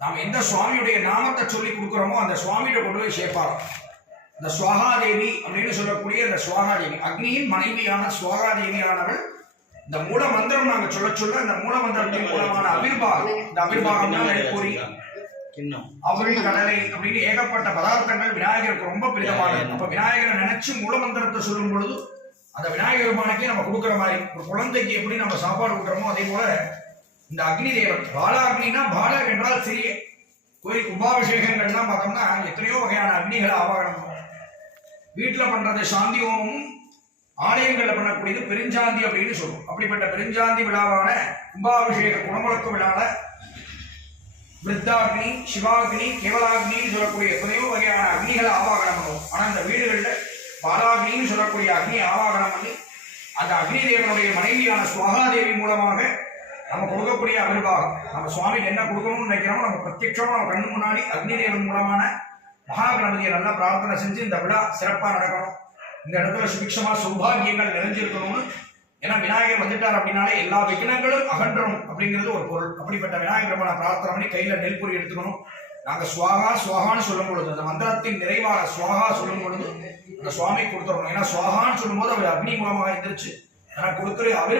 நாம் எந்த சுவாமியுடைய நாமத்தை சொல்லி கொடுக்குறோமோ அந்த சுவாமிகிட்ட கொண்டு போய் சேர்ப்பாராம் இந்த சுவாகாதேவி அப்படின்னு சொல்லக்கூடிய இந்த சுவாகாதேவி அக்னியின் மனைவியான சுவாகாதேவியானவள் இந்த மூல மந்திரம் நாங்க சொல்ல சொல்ல இந்த மூல மந்திரத்தின் மூலமான அபிர்வாகம் இந்த அபிர்வாகம் தான் கிண்ணம். அவள் கடலை அப்படின்னு ஏகப்பட்ட பதார்த்தங்கள் விநாயகருக்கு ரொம்ப பிடித்தமானது அப்ப விநாயகரை நினைச்சு மூலமந்திரத்தை சொல்லும் பொழுது அந்த விநாயகர் பெருமானுக்கே நம்ம கொடுக்குற மாதிரி ஒரு குழந்தைக்கு எப்படி நம்ம சாப்பாடு கொடுக்குறோமோ அதே போல இந்த அக்னி தேவன் பாலா அக்னா பால என்றால் சிறிய கோயில் கும்பாபிஷேகங்கள்லாம் பார்த்தோம்னா எத்தனையோ வகையான அக்னிகளை ஆவாகனம் பண்ணுவோம். வீட்டில் பண்றது சாந்தி ஹோமமும் ஆலயங்களில் பண்ணக்கூடியது பெருஞ்சாந்தி அப்படின்னு சொல்லுவோம் அப்படிப்பட்ட பெருஞ்சாந்தி விழாவான கும்பாபிஷேக குணமுழக்க விழால விருத்தாக்னி சிவாக்னி கேவலாக்னின்னு சொல்லக்கூடிய எத்தனையோ வகையான அக்னிகளை ஆவாகனம் பண்ணுவோம் ஆனால் இந்த வீடுகளில் பாலாக்னின்னு சொல்லக்கூடிய அக்னி ஆவாகனம் பண்ணி அந்த அக்னி தேவனுடைய மனைவியான சுவாகாதேவி மூலமாக நம்ம கொடுக்கக்கூடிய அபிர்வாகம் நம்ம சுவாமிக்கு என்ன கொடுக்கணும்னு நினைக்கிறோமோ நம்ம பிரத்யட்சமாக நம்ம கண்ணு முன்னாடி அக்னி தேவன் மூலமான மகாகணபதியை நல்லா பிரார்த்தனை செஞ்சு இந்த விழா சிறப்பாக நடக்கணும். இந்த இடத்துல சுபிக்ஷமாக சௌபாகியங்கள் நிறைஞ்சிருக்கணும்னு. ஏன்னா விநாயகர் வந்துட்டார் அப்படின்னாலே எல்லா விக்னங்களும் அகன்றணும் அப்படிங்கிறது ஒரு பொருள். அப்படிப்பட்ட விநாயகர் பிரார்த்தனை பண்ணி கையில நெல்பொறி எடுத்துக்கணும். நாங்கள் சுவாகா சுவாகான்னு சொல்லும் பொழுது அந்த மந்திரத்தின் நிறைவாக சுவாகா சொல்லும் பொழுது அந்த சுவாமி கொடுத்துடணும். ஏன்னா சுவாகான்னு சொல்லும்போது அவர் அக்னி மூலமாக இருந்துருச்சு ஆனால் கொடுக்குற அவர்